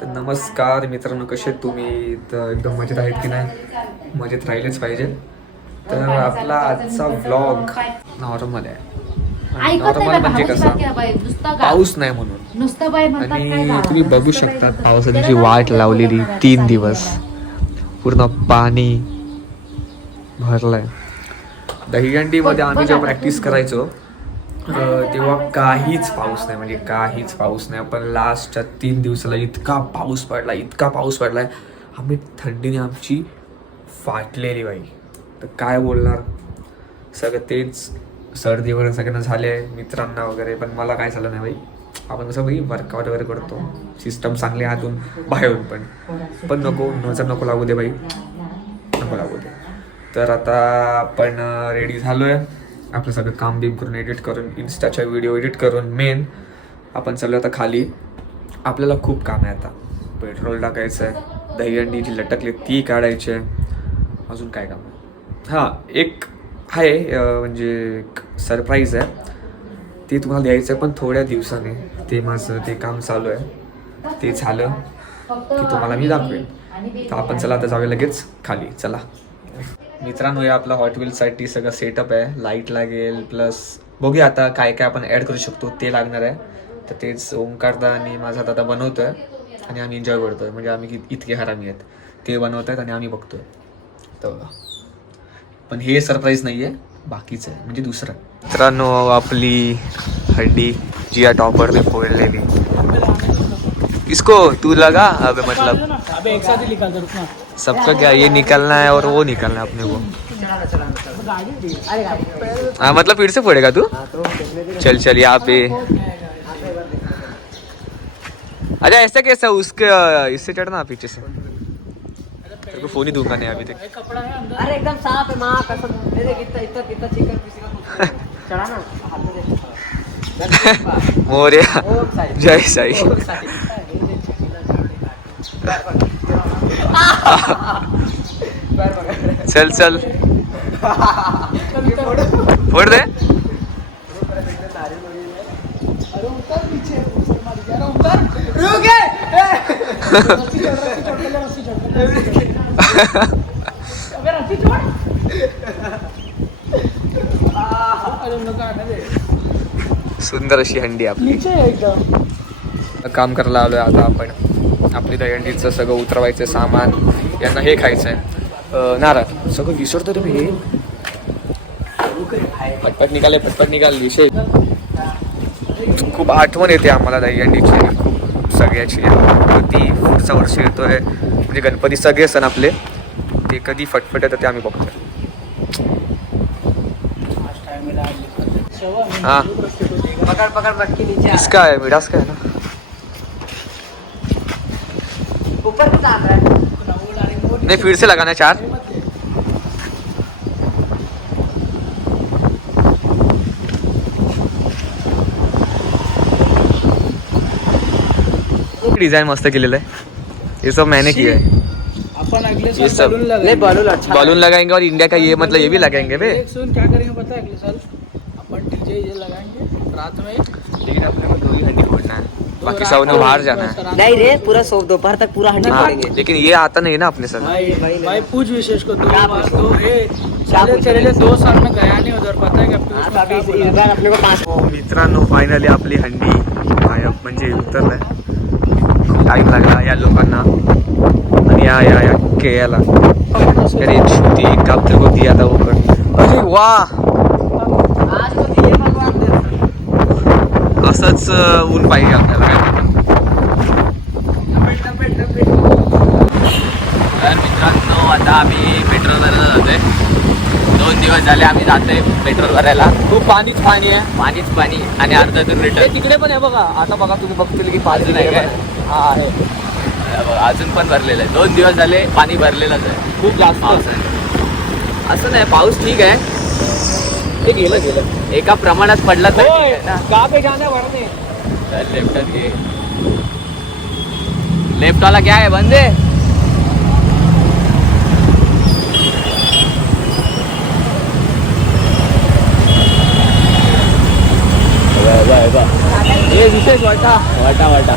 तर नमस्कार मित्रांनो कसे तुम्ही? तर एकदम मजेत आहेत की नाही? मजेत राहिलेच पाहिजे. तर आपला आजचा व्लॉग नॉर्मल आहे. नॉर्मल म्हणजे कसा? पाऊस नाही म्हणून. आणि तुम्ही बघू शकता पावसाची वाट लावलेली तीन दिवस. पूर्ण पाणी भरलंय. दहीहंडीमध्ये आम्ही जेव्हा प्रॅक्टिस करायचो तेव्हा काहीच पाऊस नाही म्हणजे काहीच पाऊस नाही. पण लास्टच्या तीन दिवसाला इतका पाऊस पडला इतका पाऊस पडलाय आम्ही थंडीने आमची फाटलेली बाई. तर काय बोलणार? सगळं तेच सर्दी वगैरे सगळ्यांना झाले मित्रांना वगैरे पण मला काय झालं नाही बाई. आपण कसं बाई वर्कआउट वगैरे करतो. सिस्टम चांगली आहे आतून बाहेरून पण. पण नको नजर नको लागू दे बाई. नको लागू दे. तर आता आपण रेडी झालो आहे आपलं सगळं काम बीम करून एडिट करून इन्स्टाच्या व्हिडिओ एडिट करून मेन आपण चाललो आता खाली. आपल्याला खूप काम आहे आता. पेट्रोल टाकायचं आहे दहीहंडी जी लटकली ती काढायची आहे. अजून काय काम हां एक आहे म्हणजे एक सरप्राईज आहे. ते तुम्हाला द्यायचं आहे पण थोड्या दिवसाने. ते माझं ते काम चालू आहे. ते झालं की तुम्हाला मी दाखवेन. तर आपण चला आता जाऊया लगेच खाली. चला. मित्रांनो या आपला हॉटसाठी सगळं सेटअप आहे. लाइट लागेल प्लस बघूया आता काय काय आपण ॲड करू शकतो. ते लागणार आहे. तर तेच ओंकारदा आणि माझा दादा बनवतोय आणि आम्ही एन्जॉय करतोय. म्हणजे आम्ही इतके हरामी आहेत. ते बनवत आहेत आणि आम्ही बघतोय. तर पण हे सरप्राईज नाही आहे बाकीचं आहे. म्हणजे दुसरं. मित्रांनो आपली हड्डी जी या टॉपरने फोडलेली. इसको तू लगा. अबे मतलब अबे एक साथ ही निकाल दे रुकना। सबका क्या ये निकलना है और वो निकलना है अपने को? हाँ मतलब फिर से फोड़ेगा तू? चल चल यहाँ पे। अरे ऐसा कैसा उसके इससे चढ़ना पीछे से? तेरे को फ़ोन ही दूँगा नहीं अभी तक। एक कपड़ा है अंदर। अरे एकदम साफ़ है माँ कसम। कितना इतना कितना चिकन किसी का कुछ चढ़ा ना हाथ में दे मोर्या जय साई चल चल. फोड़ दे. सुंदर अशी हंडी आपली. काम करायला आलोय आता आपण. आपली दहीहंडीचं सगळं उतरवायचं सामान यांना हे खायचं आहे नारळ. सगळं विसरतो मी हे. पटपट निघाले पटपट निघाल विषय खूप आठवण येते आम्हाला दहीहंडीची खूप सगळ्याची. गणपती पुढचा वर्ष येतोय म्हणजे गणपती सगळे सण आपले ते कधी फटफट येतं ते आम्ही बघतोय हाँ. पकड़ पकड़ नीचे इसका है मिडास का है ना? नहीं फिर से लगाना है चार। डिज़ाइन मस्त केलेलं आहे ये सब मैंने किया है। अपन अगले ये साल सब- बलून नहीं लगाएँगे बलून अच्छा बलून लगाएँगे और इंडिया का ये मतलब ये भी लगाएँगे बे। एक सुन क्या करेंगे पता है अगले साल? अपन डीजे ये लगाएँगे रात में। लेकिन अपने को दो ही हंडी फोड़ना है। बाकी सबने बाहर जाना है। नहीं रे पूरा सो दोपहर तक पूरा हंडी हाँ, फोड़ेंगे लेकिन ये आता नहीं है ना अपने साथ। भाई भाई, भाई पूछ विशेष को दो बार? दो ए चले चले दो साल में गया नहीं उधर पता है कि हाँ, तो इस बार अपने को हो मित्रांनो फायनली आपली हंडी गायब म्हणजे उतरलाय टाईम लागला या लोकांना आणि या या या केयाला अरे श्रुति कब तेरे को दिया था वो? असंच ऊन पाहिजे आपल्याला काय तर मित्रांनो आता आम्ही पेट्रोल भरायला जातोय. दोन दिवस झाले आम्ही जातोय पेट्रोल भरायला. खूप पाणीच पाणी आहे. पाणीच पाणी आणि अर्ध्यातून ते रिटर्न तिकडे पण आहे बघा. आता बघा तुम्ही बघतील की पाणी आहे काय? हा आहे. अजून पण भरलेलं आहे. दोन दिवस झाले पाणी भरलेलंच आहे. खूप जास्त. पाऊस आहे. असं नाही पाऊस ठीक आहे. ते गेलं गेलं. एका प्रमाणात पडला तर ठीक आहे ना. का पे जाना वरने? घे. लेफ़्ट वाला क्या है बंदे? हे विशेष वाटा। वाटा वाटा.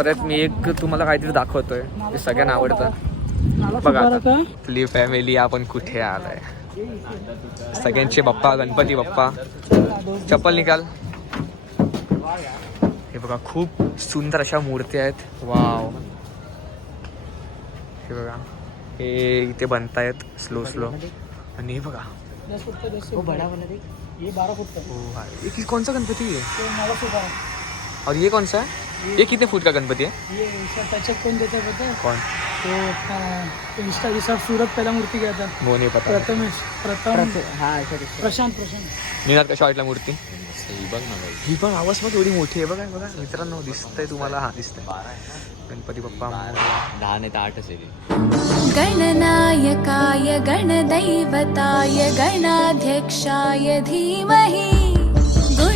बनवणार आहेत. मी एक तुम्हाला काहीतरी दाखवतोय. ते सगळ्यांना आवडतं. बघा? आपली फॅमिली आपण कुठे आलाय? सगळ्यांचे बाप्पा गणपती बाप्पा. चप्पल निकाल. हे बघा खूप सुंदर अशा मूर्ती आहेत. वाव. हे बघा. हे इथे बनतायत स्लो स्लो आणि हे बघा. गणपति है तो मला सुपारा और ये कौन सा है ये कितने फुट का गणपति है? ये इसका टचअप कौन देता है पता है? कौन? तो इंस्टा रिसर्च सूरत पहला मूर्ती गया था। वो नहीं पता। प्रथमेश प्रथम हाँ सॉरी प्रशांत प्रशांत। निनाद कशा वाटल्या मूर्ती। ही पण आवाज मग एवढी मोठी आहे बघा बघा मित्रांनो दिसतंय तुम्हाला. हा दिसतंय. गणपती बाप्पा मोरया. दहा नाही तर आठच आहे. गणनायकाय गणदैवताय गणाध्यक्षाय धीमहि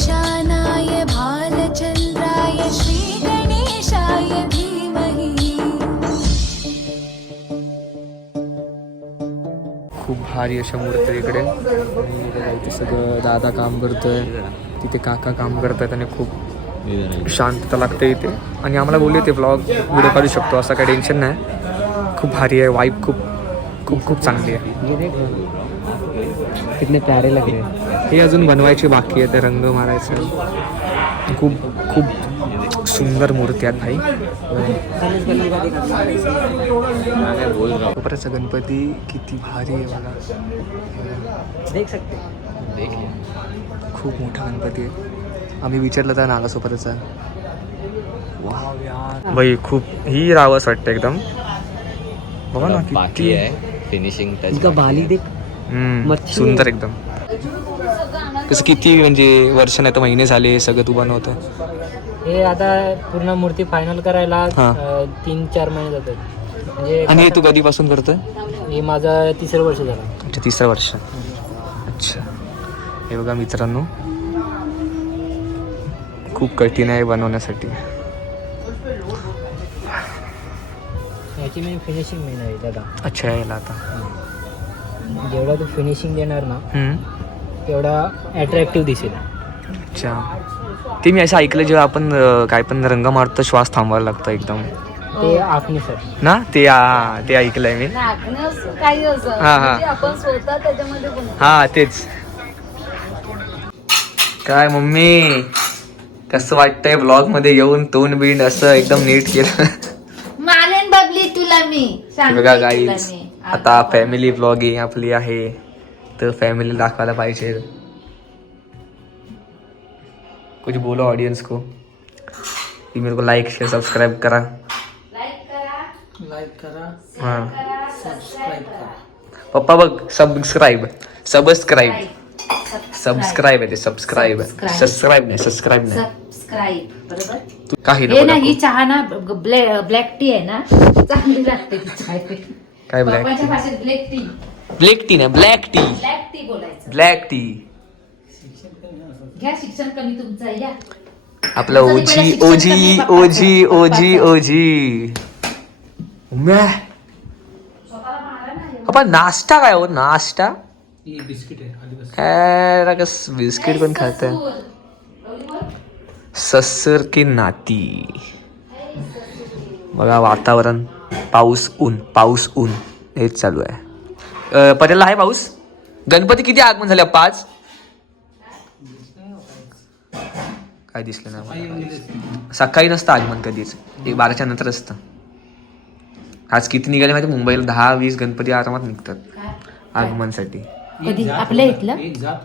गजेशानाय भालचन्द्राय श्रीगणेशाय धीमहि। खूप भारी अशा मूर्ती इकडे. आणि सगळं दादा काम करतोय. तिथे काका काम करतायत आणि खूप शांतता लागते इथे. आणि आम्हाला बोलले ते ब्लॉग व्हिडिओ काढू शकतो. असं काही टेन्शन नाही. खूप भारी आहे वाईब खूप खूप खूप चांगली आहे. ये देख कितने प्यारे लग रहे हैं. अजून बनवायचे बाकी आहे ते रंग मारायचं. खूप खूप सुंदर मूर्ती आहेत भाई. कोपऱ्याचा गणपती किती भारी आहे बघा. देख सकते हैं खूप मोठा गणपती आहे. आम्ही विचारलं तर यार. बाई खूप ही रावस वाटतं एकदम. बघा ना बाकी किती आहे. फिनिशिंग टच इसका बाली देख. मच्छी. सुंदर एकदम. तसं किती म्हणजे वर्ष नाही तर महिने झाले सगळं तू बनवतं हे आता पूर्ण मूर्ती फायनल करायला तीन चार महिने जातात. म्हणजे आणि हे तू कधीपासून करतोय? हे माझं तिसरं वर्ष झालं. अच्छा तिसरं वर्ष. अच्छा. हे बघा मित्रांनो. खूप कठीण आहे बनवण्यासाठी. याची मी फिनिशिंग मेन आहे दादा. अच्छा यायला आता. जेवढा तू फिनिशिंग देणार ना हम्म. तेवढा अट्रॅक्टिव्ह दिसेल. अच्छा. ते मी असं ऐकलं जेव्हा आपण अं, काय पण रंग मारतो श्वास थांबवायला लागतो एकदम. ते आखणीसर ना? ते हा ते ऐकलंय मी. नाचणं असं काही असं हा, हा. म्हणजे आपण स्वतः त्याच्यामध्ये बनवतो. हा तेच. काय मम्मी? कसं वाटतंय ब्लॉगमध्ये येऊन तोंड बिंड असं एकदम नीट केलं? बघा गाईज. आता फॅमिली ब्लॉगिंग आपली आहे तर फॅमिली दाखवायला पाहिजे कुछ बोलो ऑडियंस को कि मेरे को लाइक शेयर सब्सक्राइब करा लाईक करा लाईक करा हाँ सबस्क्राईब करा पप्पा बघ सबस्क्राईब आहे ते सबस्क्राईब Subscribe. सबस्क्राईब नाही सबस्क्राईब नाही सबस्क्राईब बरोबर? तू काही हे ना ही. चहा ना ब्लॅक टी आहे ना चांगली लागते ती काय ब्लॅक पप्पाच्या भाषेत ब्लॅक टी ब्लॅक टी नाही ब्लॅक टी ब्लॅक टी बोलायचं. ब्लॅक टी घ्या शिक्षण कमी तुमचं या. आपलं ओजी ओजी. ओजी ओजी. ओजी उम्या. पप्पा नाश्ता काय हो? नाश्ता? बिस्किट आहे बिस्किट पण खात ससर की नाती। बघा वातावरण पाऊस ऊन पाऊस ऊन हेच चालू आहे. पटेलला आहे पाऊस? गणपती किती आगमन झाले पाच काय दिसलं नाही सकाळी नसतं आगमन कधीच एक बाराच्या नंतर असतं. आज किती निघाले माहिती मुंबईला दहा वीस गणपती आरामात निघतात आगमनसाठी. कधी? आपल्या इथलं?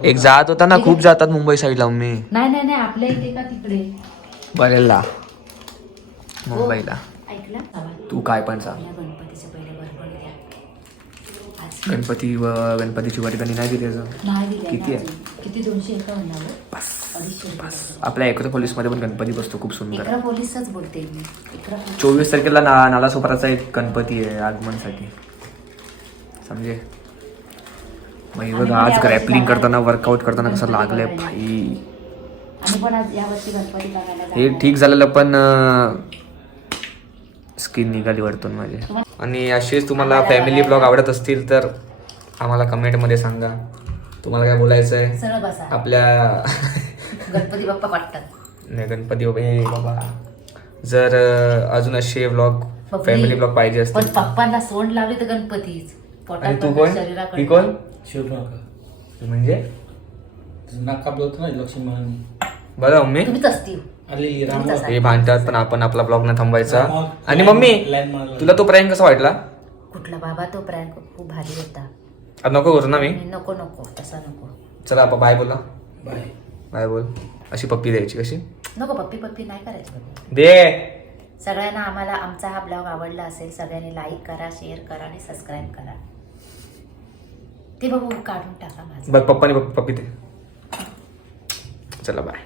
एक जात होता. ना खूप जातात मुंबई साईडला मी नाही नाही नाही आपल्या इथे का तिकडे? बरेलला मुंबईला. ऐकलं? तू काय पण सांग. या गणपतीचं पहिले बरोबर द्या. आज गणपती व गणपतीची वर्गणी नाही दिली अजून. नाही किती आहे? किती? दोनशे अडीचशे रुपये आपल्या एकत्र पोलीसमध्ये पण गणपती बसतो खूप सुंदर. इकरा पोलीसच बोलते मी. इकरा पोलीस. चोवीस तारखेला ना नाला सोपाराचा एक गणपती आहे आगमनसाठी. समजे? मग बघा आज ग्रॅपलिंग करताना वर्कआउट करताना कसं लागलंय भाई. हे. ठीक झालेलं पण स्किन निघाली वाटतो माझे. आणि असेच तुम्हाला फॅमिली ब्लॉग आवडत असतील तर आम्हाला कमेंटमध्ये सांगा. तुम्हाला काय बोलायचं आहे आपल्या गणपती बाप्पा वाटतात. नाही, गणपती बाबा हे बाबा. जर अजून असे ब्लॉग फॅमिली ब्लॉग पाहिजे पण असतील पप्पांना सोंड लावली तर गणपतीच. तू कोण? कोण? शिवनाका म्हणजे? नाक कापलं होतं ना लक्ष्मी महाराणी बरं मम्मी? तुम्हीच असतील. आलेली राम. हे भांडतात पण आपण आपला ब्लॉग न थांबवायचा. आणि मम्मी. तुला तो प्रँक कसा वाटला? कुठला बाबा? तो प्रँक खूप भारी होता. आता नको करू ना मी. आणि नको नको. तसा नको. चला आपण बाय बोला. बाय बाय बोल. अशी पप्पी द्यायची कशी? नको पप्पी पप्पी नाही करायचं. दे. सगळ्यांना आम्हाला आमचा हा ब्लॉग आवडला असेल सगळ्यांनी लाईक करा शेअर करा आणि सबस्क्राईब करा. ते बघू काढून टाका माझं. बघ पप्पाने पप्पी दे चला बाय